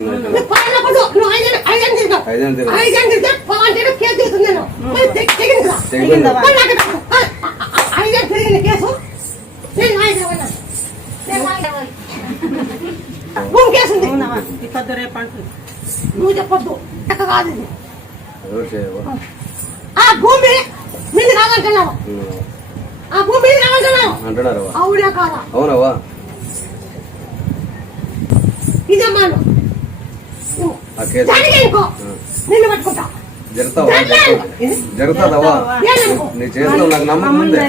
నువ్వు చెప్పొద్దు కాదు ఆ భూమి మీద కాదంటున్నావు ఆ భూమి మీద కాదంటున్నావు అవునా కాదా అవునవా ఇదమ్మాను నిన్ను పట్టుకుంటా జరుగుతావా నీ చేస్తావు నాకు నమ్మకం ముందే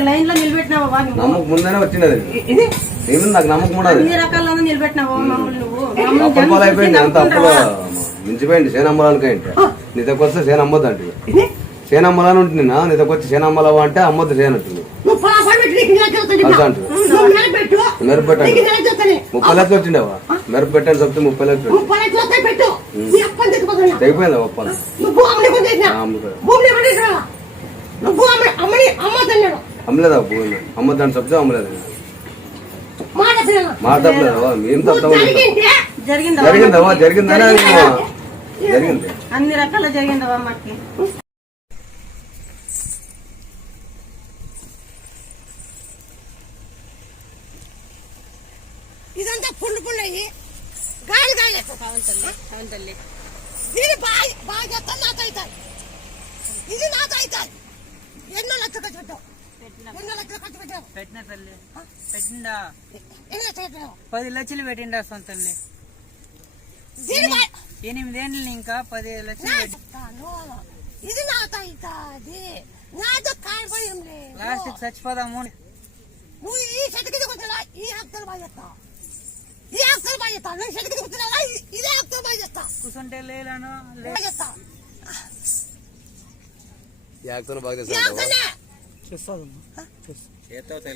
నమ్మకం ముందేనే వచ్చినది నేను నాకు నమ్మకం ఉండదు అప్పుడు అయిపోయింది అంత అప్పుడు మించిపోయింది సేనమ్మలానికి ఏంటి నీ దగ్గర వస్తే సేన అమ్మద్దు అంటే సేన అమ్మలని ఉంటుంది నీ దగ్గర వచ్చి సేన అమ్మలవా అంటే అమ్మద్దు సేనంటుంది మెరుపెట్టండి 30 లక్షలు వచ్చిండేవా మెరుపెట్టని చెప్తే 30 లక్షలు తెగిపోయిందా ఒప్పలు అమ్మలేదా భూమి అమ్మద్దని చెప్తే అమ్మలేదు మాట్లాడలేదా ఏం తప్ప జరిగిందవా జరిగిందనే జరిగింది అన్ని రకాల జరిగిందవా మాకి ఇదంతా పుండు పుండు అయ్యి గాలి గాలి అవును తల్లి దీని బాగా చేస్తాను నాతో అవుతాయి ఇది నాతో అవుతాయి ఎన్నో లక్షలు ఖర్చు పెట్టావు ఎన్నో లక్షలు ఖర్చు పెట్టావు పెట్టిన తల్లి పెట్టిండా ఎన్ని లక్షలు పెట్టావు 10 లక్షలు పెట్టిండా సొంత తల్లి 8 ఏళ్ళు ఇంకా 10 లక్షలు ఇది నాతో అవుతుంది నాతో కాయపడి లాస్ట్ చచ్చిపోదాము నువ్వు ఈ చెట్టుకి కూర్చున్నా ఈ ఆకులు బాగా చేస్తావు ఈ ఆకులు బాగా చేస్తావు నువ్వు చెట్టుకి కూర్చున్నా ఇదే ఆకులు బాగా చేస్తావు కూర్చుంటే లేను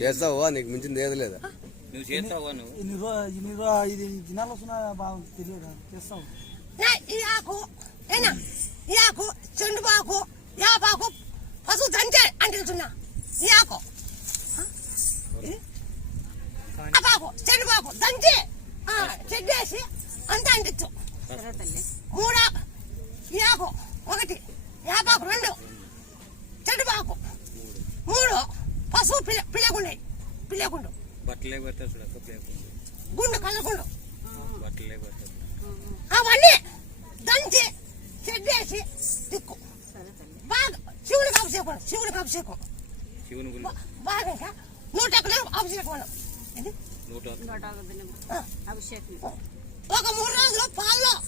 చేస్తావా నీకు మించింది ఏది లేదా నువ్వు చేస్తావా నువ్వు ఇది దినాలు వస్తున్నా బాగుంది తెలియదు చేస్తావు ఈ ఆకు ఏనా ఈ ఆకు చెండుబాకు యాపాకు పశువు దంచే అంటున్నా ఈ ఆకు ఆపాకు చెండుబాకు దంచి చెడ్డేసి అంతా అంటించు 3 ఈ ఆకు 1 యాపాకు 2 చెండుబాకు 3 పశువు పిల్లగుండు బట్టలే పెడతారు చూడక గుండు కళ్ళగుండు బట్టలే పెడతారు అవన్నీ దంచి చెడ్డేసి తిక్కు బాగా శివునికి అభిషేకం బాగా 101 అభిషేకం అభిషేకం ఒక 3 రోజులు పాల్లో